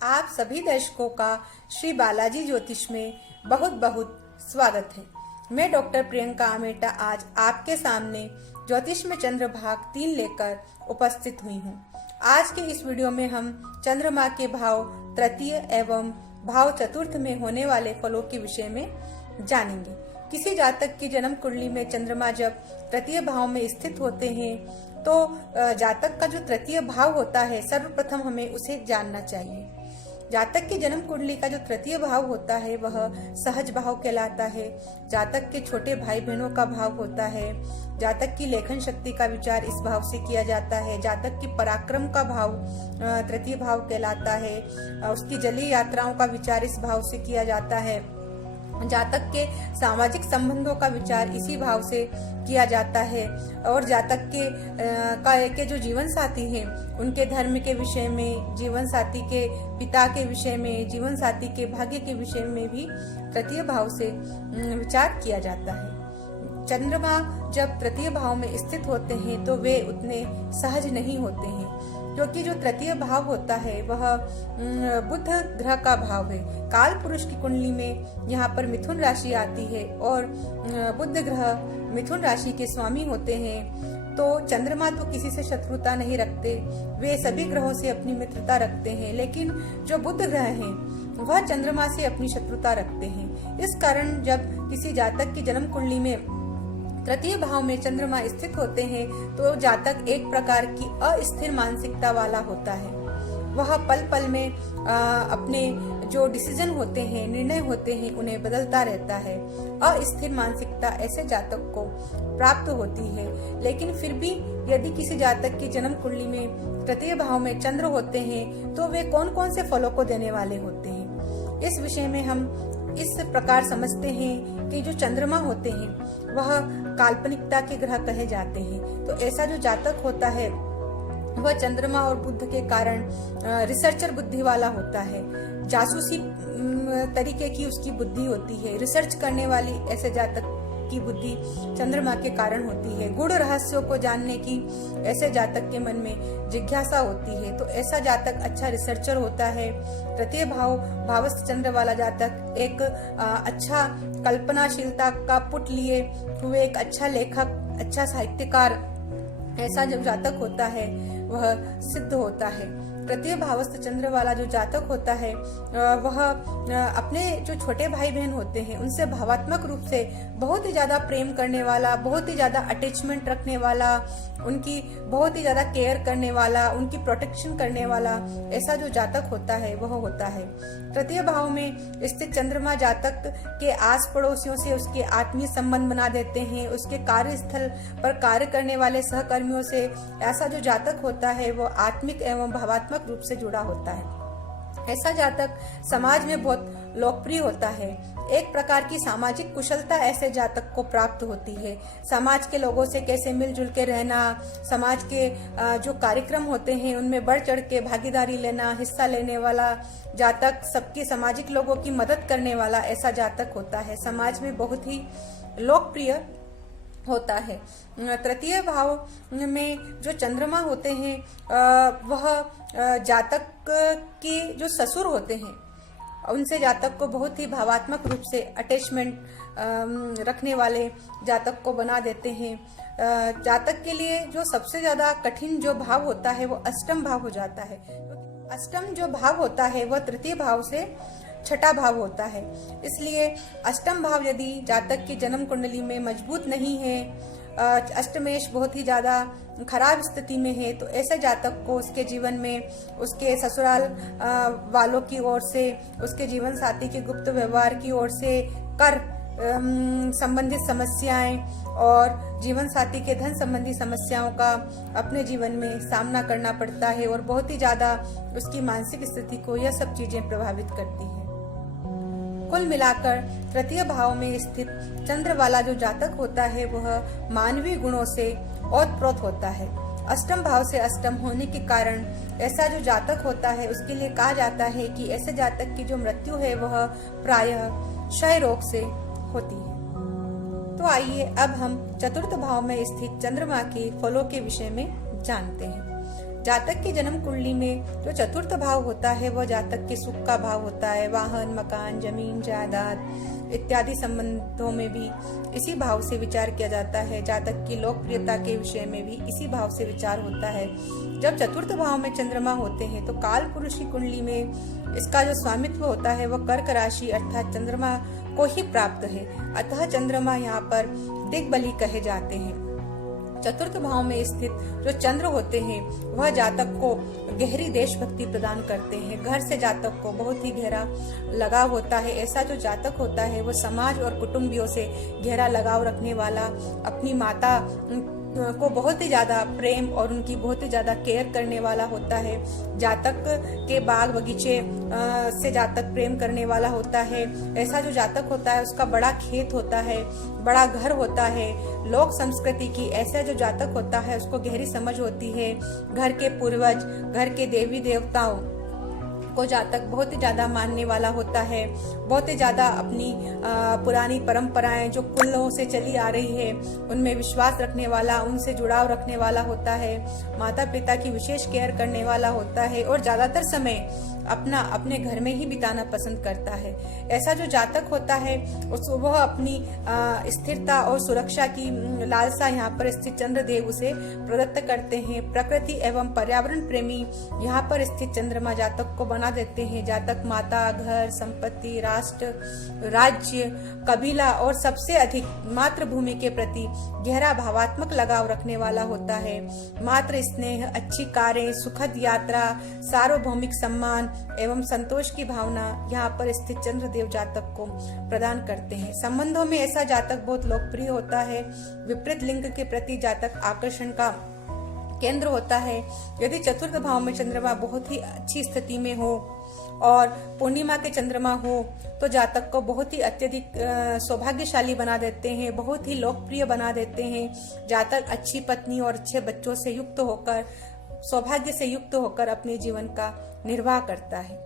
आप सभी दर्शकों का श्री बालाजी ज्योतिष में बहुत बहुत स्वागत है। मैं डॉक्टर प्रियंका आमेटा आज आपके सामने ज्योतिष में चंद्र भाग 3 लेकर उपस्थित हुई हूँ। आज के इस वीडियो में हम चंद्रमा के भाव तृतीय एवं भाव चतुर्थ में होने वाले फलों के विषय में जानेंगे। किसी जातक की जन्म कुंडली में चंद्रमा जब तृतीय भाव में स्थित होते हैं तो जातक का जो तृतीय भाव होता है सर्वप्रथम हमें उसे जानना चाहिए। जातक की जन्म कुंडली का जो तृतीय भाव होता है वह सहज भाव कहलाता है। जातक के छोटे भाई बहनों का भाव होता है। जातक की लेखन शक्ति का विचार इस भाव से किया जाता है। जातक की पराक्रम का भाव तृतीय भाव कहलाता है। उसकी जलीय यात्राओं का विचार इस भाव से किया जाता है। जातक के सामाजिक संबंधों का विचार इसी भाव से किया जाता है और जातक के जो जीवन साथी हैं उनके धर्म के विषय में, जीवन साथी के पिता के विषय में, जीवन साथी के भाग्य के विषय में भी तृतीय भाव से विचार किया जाता है। चंद्रमा जब तृतीय भाव में स्थित होते हैं तो वे उतने सहज नहीं होते हैं, क्योंकि जो तृतीय भाव होता है वह बुध ग्रह का भाव है। काल पुरुष की कुंडली में यहाँ पर मिथुन राशि आती है और बुध ग्रह मिथुन राशि के स्वामी होते हैं। तो चंद्रमा तो किसी से शत्रुता नहीं रखते, वे सभी ग्रहों से अपनी मित्रता रखते हैं, लेकिन जो बुध ग्रह हैं वह चंद्रमा से अपनी शत्रुता रखते हैं। इस कारण जब किसी जातक की जन्म कुंडली में तृतीय भाव में चंद्रमा स्थित होते हैं तो जातक एक प्रकार की अस्थिर मानसिकता वाला होता है। वह पल पल में अपने जो डिसीजन होते हैं, निर्णय होते हैं, उन्हें बदलता रहता है। अस्थिर मानसिकता ऐसे जातक को प्राप्त होती है। लेकिन फिर भी यदि किसी जातक की जन्म कुंडली में तृतीय भाव में चंद्र होते हैं तो वे कौन कौन से फलों को देने वाले होते हैं, इस विषय में हम इस प्रकार समझते हैं कि जो चंद्रमा होते हैं वह काल्पनिकता के ग्रह कहे जाते हैं। तो ऐसा जो जातक होता है वह चंद्रमा और बुध के कारण रिसर्चर बुद्धि वाला होता है। जासूसी तरीके की उसकी बुद्धि होती है। रिसर्च करने वाली ऐसे जातक की बुद्धि चंद्रमा के कारण होती है। गूढ़ रहस्यों को जानने की ऐसे जातक के मन में जिज्ञासा होती है। तो ऐसा जातक अच्छा रिसर्चर होता है। तृतीय भावस्थ चंद्र वाला जातक एक अच्छा कल्पनाशीलता का पुट लिए हुए एक अच्छा लेखक, अच्छा साहित्यकार, ऐसा जब जातक होता है वह सिद्ध होता है। तृतीय भावस्थ चंद्र वाला जो जातक होता है वह अपने जो छोटे भाई बहन होते हैं उनसे भावात्मक रूप से बहुत ही ज्यादा प्रेम करने वाला, बहुत ही ज्यादा अटैचमेंट रखने वाला, उनकी बहुत ही ज्यादा केयर करने वाला, उनकी प्रोटेक्शन करने वाला ऐसा जो जातक होता है वह होता है। तृतीय भाव में स्थित चंद्रमा जातक के आस पड़ोसियों से उसके आत्मीय संबंध बना देते हैं। उसके कार्यस्थल पर कार्य करने वाले सहकर्मियों से ऐसा जो जातक होता है वो आत्मिक एवं भावात्मक रूप से जुड़ा होता है। ऐसा जातक समाज में बहुत लोकप्रिय होता है। एक प्रकार की सामाजिक कुशलता ऐसे जातक को प्राप्त होती है। समाज के लोगों से कैसे मिलजुल के रहना, समाज के जो कार्यक्रम होते हैं उनमें बढ़ चढ़ के भागीदारी लेना, हिस्सा लेने वाला जातक, सबके सामाजिक लोगों की मदद करने वाला ऐसा जातक होता है। समाज में बहुत ही लोकप्रिय होता है। तृतीय भाव में जो चंद्रमा होते हैं वह जातक के जो ससुर होते हैं उनसे जातक को बहुत ही भावात्मक रूप से अटैचमेंट रखने वाले जातक को बना देते हैं। जातक के लिए जो सबसे ज्यादा कठिन जो भाव होता है वो अष्टम भाव हो जाता है। अष्टम जो भाव होता है वह तृतीय भाव से छठा भाव होता है। इसलिए अष्टम भाव यदि जातक की जन्म कुंडली में मजबूत नहीं है, अष्टमेश बहुत ही ज्यादा खराब स्थिति में है, तो ऐसे जातक को उसके जीवन में उसके ससुराल वालों की ओर से, उसके जीवन साथी के गुप्त व्यवहार की ओर से, कर संबंधित समस्याएं और जीवन साथी के धन संबंधी समस्याओं का अपने जीवन में सामना करना पड़ता है और बहुत ही ज्यादा उसकी मानसिक स्थिति को यह सब चीजें प्रभावित करती है। कुल मिलाकर तृतीय भाव में स्थित चंद्र वाला जो जातक होता है वह मानवीय गुणों से ओतप्रोत होता है। अष्टम भाव से अष्टम होने के कारण ऐसा जो जातक होता है उसके लिए कहा जाता है कि ऐसे जातक की जो मृत्यु है वह प्रायः क्षय रोग से होती है। तो आइए अब हम चतुर्थ भाव में स्थित चंद्रमा के फलों के विषय में जानते हैं। जातक की जन्म कुंडली में जो चतुर्थ भाव होता है वह जातक के सुख का भाव होता है। वाहन, मकान, जमीन, जायदाद इत्यादि संबंधों में भी इसी भाव से विचार किया जाता है। जातक की लोकप्रियता के विषय में भी इसी भाव से विचार होता है। जब चतुर्थ भाव में चंद्रमा होते हैं तो काल पुरुष की कुंडली में इसका जो स्वामित्व होता है वह कर्क राशि अर्थात चंद्रमा को ही प्राप्त है। अतः चंद्रमा यहाँ पर दिग्बली कहे जाते हैं। चतुर्थ भाव में स्थित जो चंद्र होते हैं वह जातक को गहरी देशभक्ति प्रदान करते हैं। घर से जातक को बहुत ही गहरा लगाव होता है। ऐसा जो जातक होता है वो समाज और कुटुंबियों से गहरा लगाव रखने वाला, अपनी माता को बहुत ही ज्यादा प्रेम और उनकी बहुत ही ज्यादा केयर करने वाला होता है। जातक के बाग बगीचे से जातक प्रेम करने वाला होता है। ऐसा जो जातक होता है उसका बड़ा खेत होता है, बड़ा घर होता है। लोक संस्कृति की ऐसा जो जातक होता है उसको गहरी समझ होती है। घर के पूर्वज, घर के देवी देवताओं को जातक बहुत ही ज्यादा मानने वाला होता है। बहुत ही ज्यादा अपनी पुरानी परंपराएं जो कुलों से चली आ रही है उनमें विश्वास रखने वाला, उनसे जुड़ाव रखने वाला होता है। माता पिता की विशेष केयर करने वाला होता है और ज्यादातर समय अपने घर में ही बिताना पसंद करता है। ऐसा जो जातक होता है वह अपनी स्थिरता और सुरक्षा की लालसा यहाँ पर स्थित चंद्रदेव उसे प्रदत्त करते हैं। प्रकृति एवं पर्यावरण प्रेमी यहाँ पर स्थित चंद्रमा जातक को बना देते हैं। जातक माता, घर, संपत्ति, राष्ट्र, राज्य, कबीला और सबसे अधिक मातृभूमि के प्रति गहरा भावात्मक लगाव रखने वाला होता है। मातृ स्नेह, अच्छी कारें, सुखद यात्रा, सार्वभौमिक सम्मान एवं संतोष की भावना यहाँ पर स्थित चंद्रदेव जातक को प्रदान करते हैं। संबंधों में ऐसा जातक बहुत लोकप्रिय होता है। विपरीत लिंग के प्रति जातक आकर्षण का केंद्र होता है। यदि चतुर्थ भाव में चंद्रमा बहुत ही अच्छी स्थिति में हो और पूर्णिमा के चंद्रमा हो तो जातक को बहुत ही अत्यधिक सौभाग्यशाली बना देते हैं, बहुत ही लोकप्रिय बना देते हैं। जातक अच्छी पत्नी और अच्छे बच्चों से युक्त होकर, सौभाग्य से युक्त होकर अपने जीवन का निर्वाह करता है।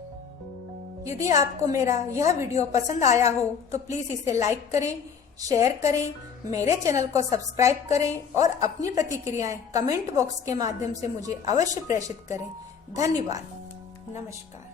यदि आपको मेरा यह वीडियो पसंद आया हो तो प्लीज इसे लाइक करें, शेयर करें, मेरे चैनल को सब्सक्राइब करें और अपनी प्रतिक्रियाएं कमेंट बॉक्स के माध्यम से मुझे अवश्य प्रेषित करें। धन्यवाद। नमस्कार।